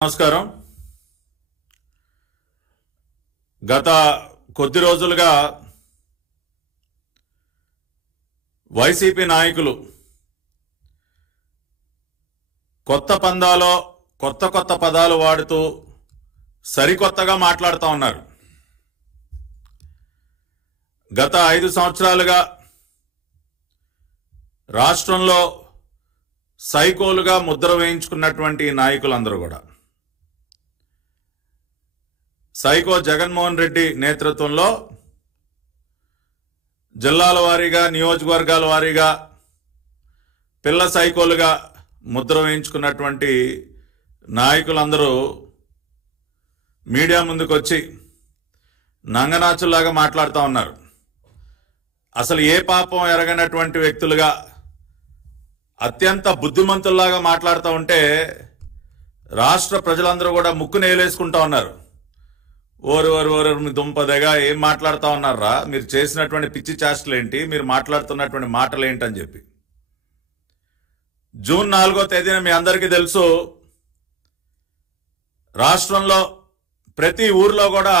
నమస్కారం. గత కొద్ది రోజులుగా వైసీపీ నాయకులు కొత్త పందాలో కొత్త పదాలు వాడుతూ సరికొత్తగా మాట్లాడుతూ ఉన్నారు. గత 5 సంవత్సరాలుగా రాష్ట్రంలో సైకోలుగా ముద్ర వేయించుకున్నటువంటి నాయకులందరూ కూడా సైకో జగన్మోహన్ రెడ్డి నేతృత్వంలో జిల్లాల వారీగా నియోజకవర్గాల వారీగా పిల్ల సైకోలుగా ముద్ర వేయించుకున్నటువంటి నాయకులందరూ మీడియా ముందుకు వచ్చి నంగనాచుల్లాగా మాట్లాడుతూ ఉన్నారు. అసలు ఏ పాపం ఎరగనటువంటి వ్యక్తులుగా అత్యంత బుద్ధిమంతుల్లాగా మాట్లాడుతూ ఉంటే రాష్ట్ర ప్రజలందరూ కూడా ముక్కు నేలేసుకుంటా ఉన్నారు. ఓరు మీ దుంపదగా ఏం మాట్లాడుతూ ఉన్నారా, మీరు చేసినటువంటి పిచ్చి చేష్టలు ఏంటి, మీరు మాట్లాడుతున్నటువంటి మాటలు ఏంటని చెప్పి. జూన్ 4వ తేదీన మీ అందరికీ తెలుసు, రాష్ట్రంలో ప్రతి ఊర్లో కూడా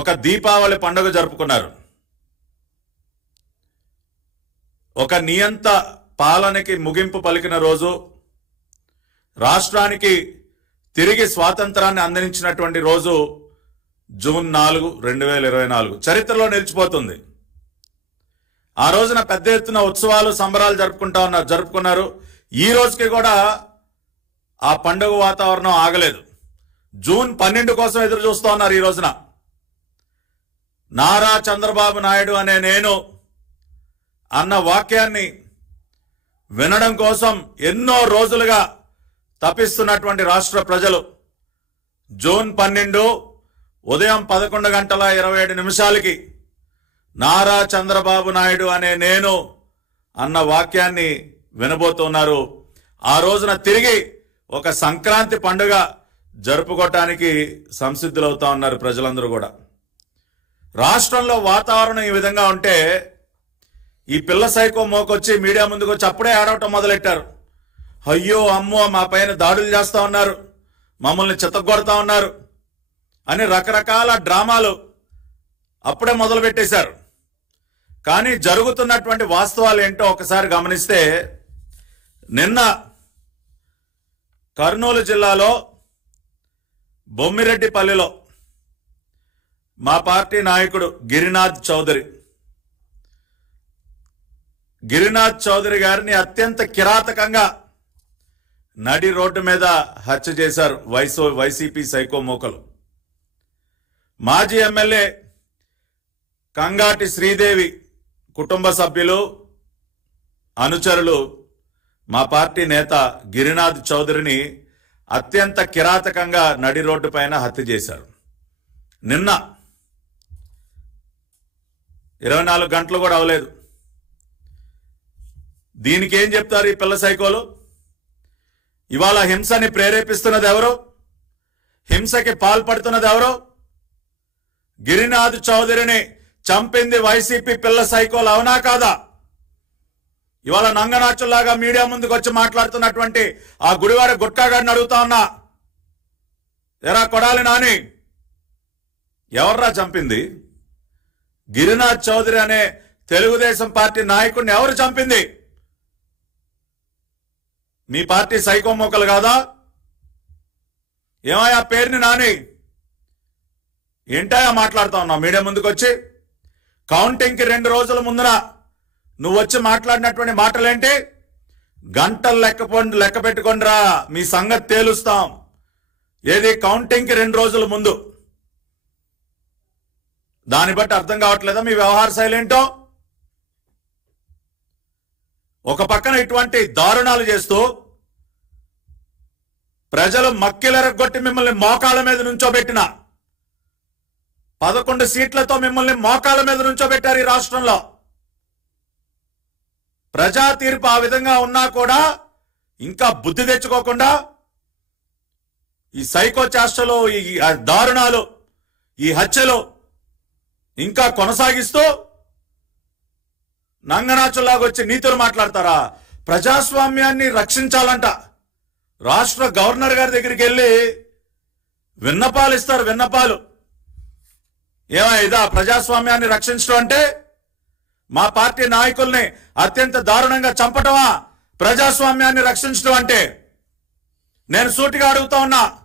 ఒక దీపావళి పండుగ జరుపుకున్నారు. ఒక నియంత పాలనకి ముగింపు పలికిన రోజు, రాష్ట్రానికి తిరిగి స్వాతంత్రాన్ని అందించినటువంటి రోజు జూన్ 4, 2024 చరిత్రలో నిలిచిపోతుంది. ఆ రోజున పెద్ద ఎత్తున ఉత్సవాలు సంబరాలు జరుపుకున్నారు. ఈ రోజుకి కూడా ఆ పండుగ వాతావరణం ఆగలేదు. జూన్ 12 కోసం ఎదురు చూస్తూ ఉన్నారు. ఈ రోజున నారా చంద్రబాబు నాయుడు అనే నేను అన్న వాక్యాన్ని వినడం కోసం ఎన్నో రోజులుగా తపిస్తున్నటువంటి రాష్ట్ర ప్రజలు జూన్ 12 ఉదయం 11:27 నారా చంద్రబాబు నాయుడు అనే నేను అన్న వాక్యాన్ని వినబోతున్నారు. ఆ రోజున తిరిగి ఒక సంక్రాంతి పండుగ జరుపుకోవటానికి సంసిద్ధులవుతా ఉన్నారు ప్రజలందరూ కూడా. రాష్ట్రంలో వాతావరణం ఈ విధంగా ఉంటే ఈ పిల్ల సైకో మోకొచ్చి మీడియా ముందుకు వచ్చి అప్పుడే ఆడవటం మొదలెట్టారు. అయ్యో అమ్మో మా పైన దాడులు చేస్తూ ఉన్నారు, మమ్మల్ని చితగొడతా ఉన్నారు అని రకరకాల డ్రామాలు అప్పుడే మొదలు పెట్టేశారు. కానీ జరుగుతున్నటువంటి వాస్తవాలు ఏంటో ఒకసారి గమనిస్తే, నిన్న కర్నూలు జిల్లాలో బొమ్మిరెడ్డిపల్లిలో మా పార్టీ నాయకుడు గిరినాథ్ చౌదరి గారిని అత్యంత కిరాతకంగా నడి రోడ్డు మీద హత్య చేశారు వైసీపీ సైకో మోకలు. మాజీ ఎమ్మెల్యే కంగాటి శ్రీదేవి కుటుంబ సభ్యులు, అనుచరులు మా పార్టీ నేత గిరినాథ్ చౌదరిని అత్యంత కిరాతకంగా నడి రోడ్డు పైన హత్య చేశారు. నిన్న 24 గంటలు కూడా అవలేదు. దీనికి ఏం చెప్తారు ఈ పిల్ల సైకోలు? ఇవాళ హింసని ప్రేరేపిస్తున్నది ఎవరు? హింసకి పాల్పడుతున్నది ఎవరు? గిరినాథ్ చౌదరిని చంపింది వైసీపీ పిల్ల సైకోలు, అవునా కాదా? ఇవాళ నంగనాచుల్లాగా మీడియా ముందుకు వచ్చి మాట్లాడుతున్నటువంటి ఆ గుడివాడ గుట్కా గారిని అడుగుతా ఉన్నా, ఎరా కొడాలి నాని, ఎవర్రా చంపింది? గిరినాథ్ చౌదరి అనే తెలుగుదేశం పార్టీ నాయకుడిని ఎవరు చంపింది? మీ పార్టీ సైకో మోకలు కాదా? ఏమయ్యా పేరుని నాని, ఏంటయా మాట్లాడుతా ఉన్నావు మీడియా ముందుకు వచ్చి? కౌంటింగ్కి 2 రోజుల ముందున నువ్వు వచ్చి మాట్లాడినటువంటి మాటలేంటి? గంటలు లెక్క పెట్టుకోండిరా, మీ సంగతి తేలుస్తాం. ఏది కౌంటింగ్కి 2 రోజుల ముందు? దాన్ని బట్టి అర్థం కావట్లేదా మీ వ్యవహార శైలి ఏంటో? ఒక పక్కన ఇటువంటి దారుణాలు చేస్తూ ప్రజలు మక్కిలెరగొట్టి మిమ్మల్ని మోకాళ్ళ మీద నుంచోబెట్టిన 11 సీట్లతో మిమ్మల్ని మోకాళ్ళ మీద నుంచోబెట్టారు ఈ రాష్ట్రంలో. ప్రజా తీర్పు ఆ విధంగా ఉన్నా కూడా ఇంకా బుద్ధి తెచ్చుకోకుండా ఈ సైకో చేష్టలు, ఈ దారుణాలు, ఈ హత్యలు ఇంకా కొనసాగిస్తూ నంగనాచుల్లాగా వచ్చి నీతులు మాట్లాడతారా? ప్రజాస్వామ్యాన్ని రక్షించాలంట, రాష్ట్ర గవర్నర్ గారి దగ్గరికి వెళ్ళి విన్నపాలు ఇస్తారు. విన్నపాలు ఇదా ప్రజాస్వామ్యాన్ని రక్షించడం అంటే? మా పార్టీ నాయకుల్ని అత్యంత దారుణంగా చంపటమా ప్రజాస్వామ్యాన్ని రక్షించడం అంటే? నేను సూటిగా అడుగుతా ఉన్నా.